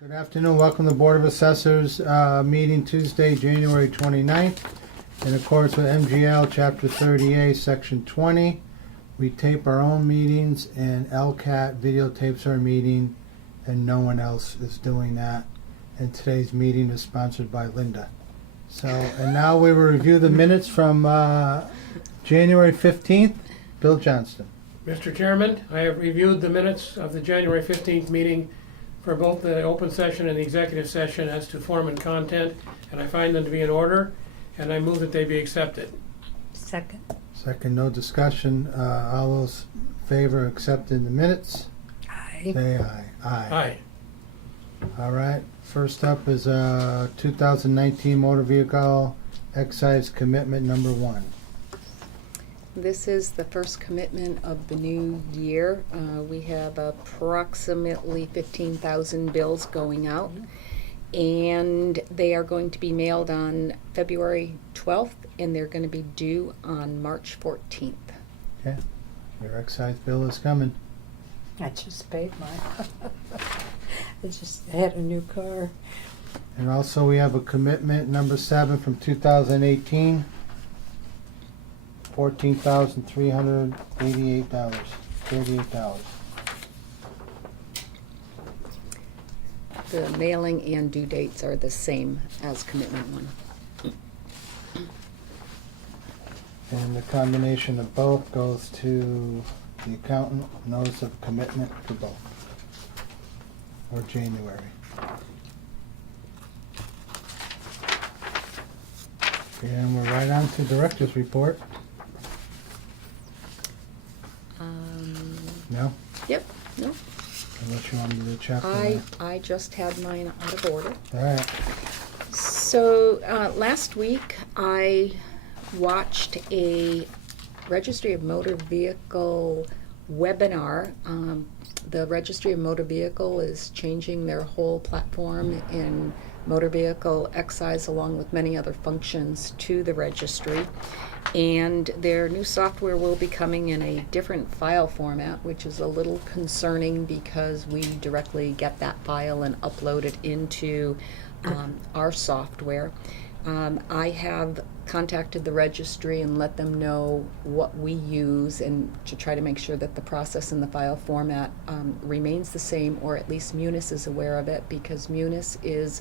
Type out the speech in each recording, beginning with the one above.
Good afternoon. Welcome to Board of Assessors meeting Tuesday, January 29th. In accordance with MGL Chapter 30A, Section 20, we tape our own meetings and LCAT videotapes our meeting, and no one else is doing that. And today's meeting is sponsored by Linda. So, and now we will review the minutes from January 15th. Bill Johnston. Mr. Chairman, I have reviewed the minutes of the January 15th meeting for both the open session and the executive session as to form and content, and I find them to be in order, and I move that they be accepted. Second. Second, no discussion. All those in favor of accepting the minutes? Aye. Say aye. Aye. All right. First up is 2019 motor vehicle excise commitment number 1. This is the first commitment of the new year. We have approximately 15,000 bills going out, and they are going to be mailed on February 12th, and they're going to be due on March 14th. Okay. Your excise bill is coming. I just paid mine. I just had a new car. And also we have a commitment number 7 from 2018. $14,388. The mailing and due dates are the same as commitment 1. And the combination of both goes to the accountant, notice of commitment for both. Or January. And we're right on to director's report. No? Yep, no. Unless you want me to check on that. I just had mine out of order. All right. So last week I watched a Registry of Motor Vehicle webinar. The Registry of Motor Vehicle is changing their whole platform in motor vehicle excise along with many other functions to the registry. And their new software will be coming in a different file format, which is a little concerning because we directly get that file and upload it into our software. I have contacted the registry and let them know what we use and to try to make sure that the process in the file format remains the same, or at least Munis is aware of it, because Munis is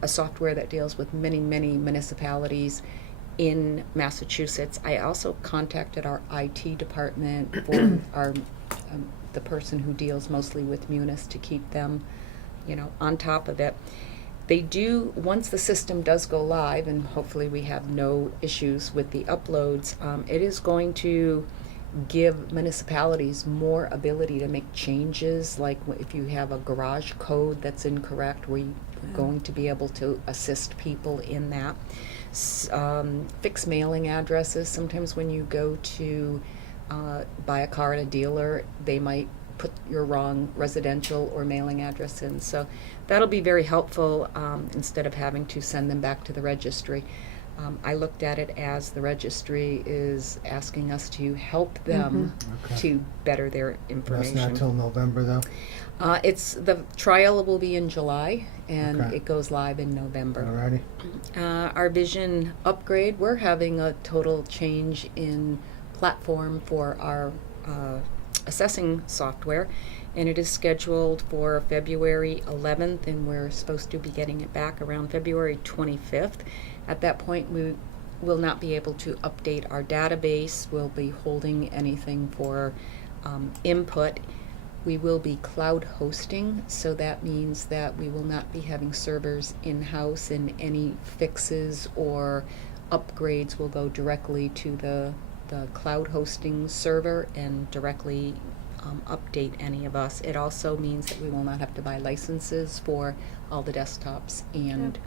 a software that deals with many, many municipalities in Massachusetts. I also contacted our IT department for our the person who deals mostly with Munis to keep them, on top of it. They do, once the system does go live, and hopefully we have no issues with the uploads, it is going to give municipalities more ability to make changes, like if you have a garage code that's incorrect, we're going to be able to assist people in that. Fix mailing addresses. Sometimes when you go to buy a car at a dealer, they might put your wrong residential or mailing address in. So that'll be very helpful instead of having to send them back to the registry. I looked at it as the registry is asking us to help them to better their information. That's not till November though? It's the trial will be in July, and Okay. it goes live in November. Alrighty. Our vision upgrade, we're having a total change in platform for our assessing software, and it is scheduled for February 11th, and we're supposed to be getting it back around February 25th. At that point, we will not be able to update our database. We'll be holding anything for input. We will be cloud hosting, so that means that we will not be having servers in-house, and any fixes or upgrades will go directly to the cloud hosting server and directly update any of us. It also means that we will not have to buy licenses for all the desktops, and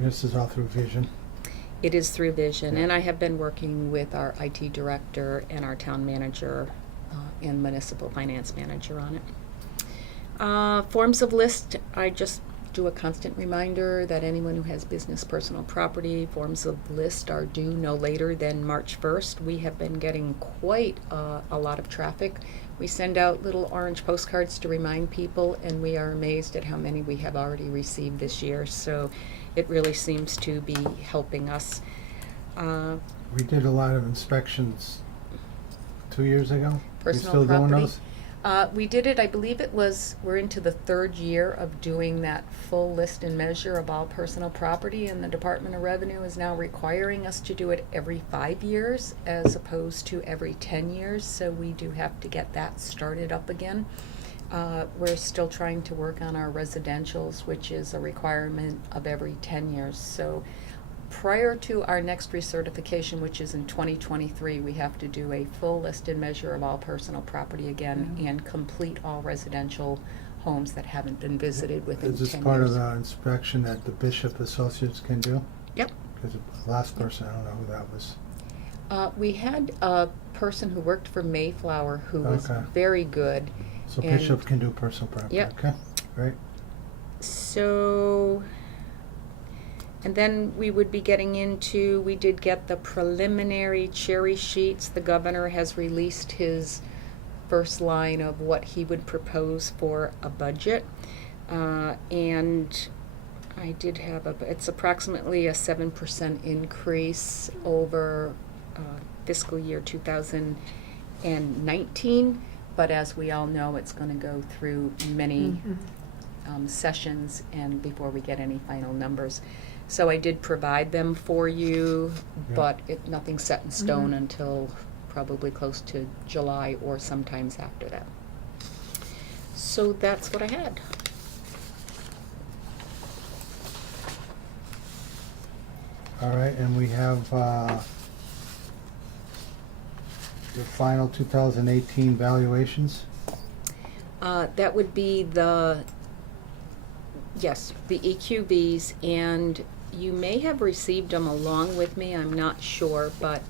This is all through Vision. it is through Vision. And I have been working with our IT director and our town manager and municipal finance manager on it. Forms of list, I just do a constant reminder that anyone who has business personal property, forms of list are due no later than March 1st. We have been getting quite a lot of traffic We send out little orange postcards to remind people, and we are amazed at how many we have already received this year. So it really seems to be helping us. We did a lot of inspections 2 years ago. Personal You still doing property. those? We did it, I believe we're into the third year of doing that full list and measure of all personal property, and the Department of Revenue is now requiring us to do it every 5 years as opposed to every 10 years, so we do have to get that started up again. We're still trying to work on our residentials, which is a requirement of every 10 years, so prior to our next recertification, which is in 2023, we have to do a full list and measure of all personal property again and complete all residential homes that haven't been visited within 10 Is years. this part of the inspection that the Bishop Associates can do? Yep. Because the last person, I don't know who that was. We had a person who worked for Mayflower who was Okay. very good. So And- Bishop can do personal property, Yep. okay? Great. So, and then we would be getting into, we did get the preliminary cherry sheets. The governor has released his first line of what he would propose for a budget. And I did have it's approximately a 7% increase over fiscal year 2019. But as we all know, it's going to go through many sessions and before we get any final numbers. So I did provide them for you, Yeah. but nothing's set in stone until probably close to July or sometimes after that. So that's what I had. All right, and we have the final 2018 valuations. That would be the EQVs, and you may have received them along with me, I'm not sure, but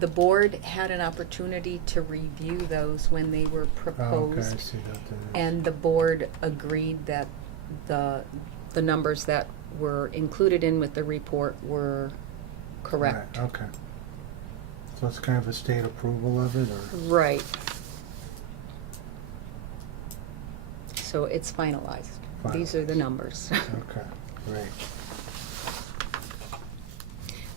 the board had an opportunity to review those when they were Oh, okay, I proposed. see that. And the board agreed that the numbers that were included in with the report were correct. Right, okay. So it's kind of a state approval of it, or? Right. So it's finalized. These are the numbers. Okay, great.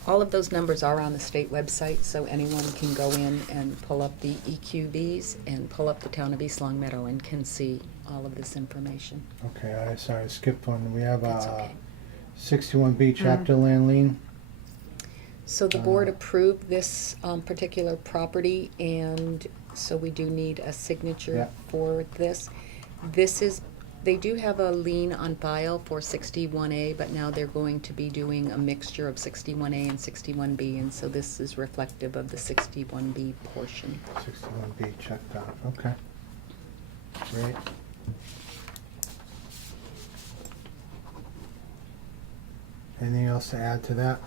All of those numbers are on the state website, so anyone can go in and pull up the EQVs and pull up the town of East Long Meadow and can see all of this information. Okay, I skipped one. We have That's okay. 61B chapter land lien. So the board approved this particular property, and so we do need a signature Yeah. for this. They do have a lien on file for 61A, but now they're going to be doing a mixture of 61A and 61B, and so this is reflective of the 61B portion. 61B checked off, okay. Great. Anything else to add to that?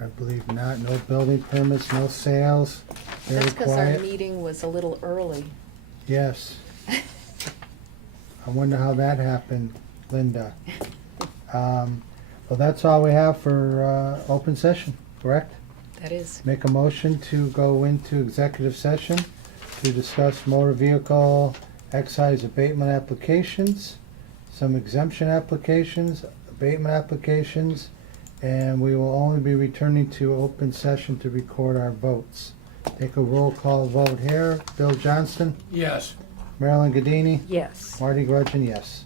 I believe not. No building permits, no sales. Very That's because our quiet. meeting was a little early. Yes. I wonder how that happened, Linda. Well, that's all we have for open session, correct? That is. Make a motion to go into executive session to discuss motor vehicle excise abatement applications, some exemption applications, abatement applications, and we will only be returning to open session to record our votes. Take a roll call vote here. Bill Johnston, Yes. Marilyn Gadini, Yes. Marty Grudgeon, yes.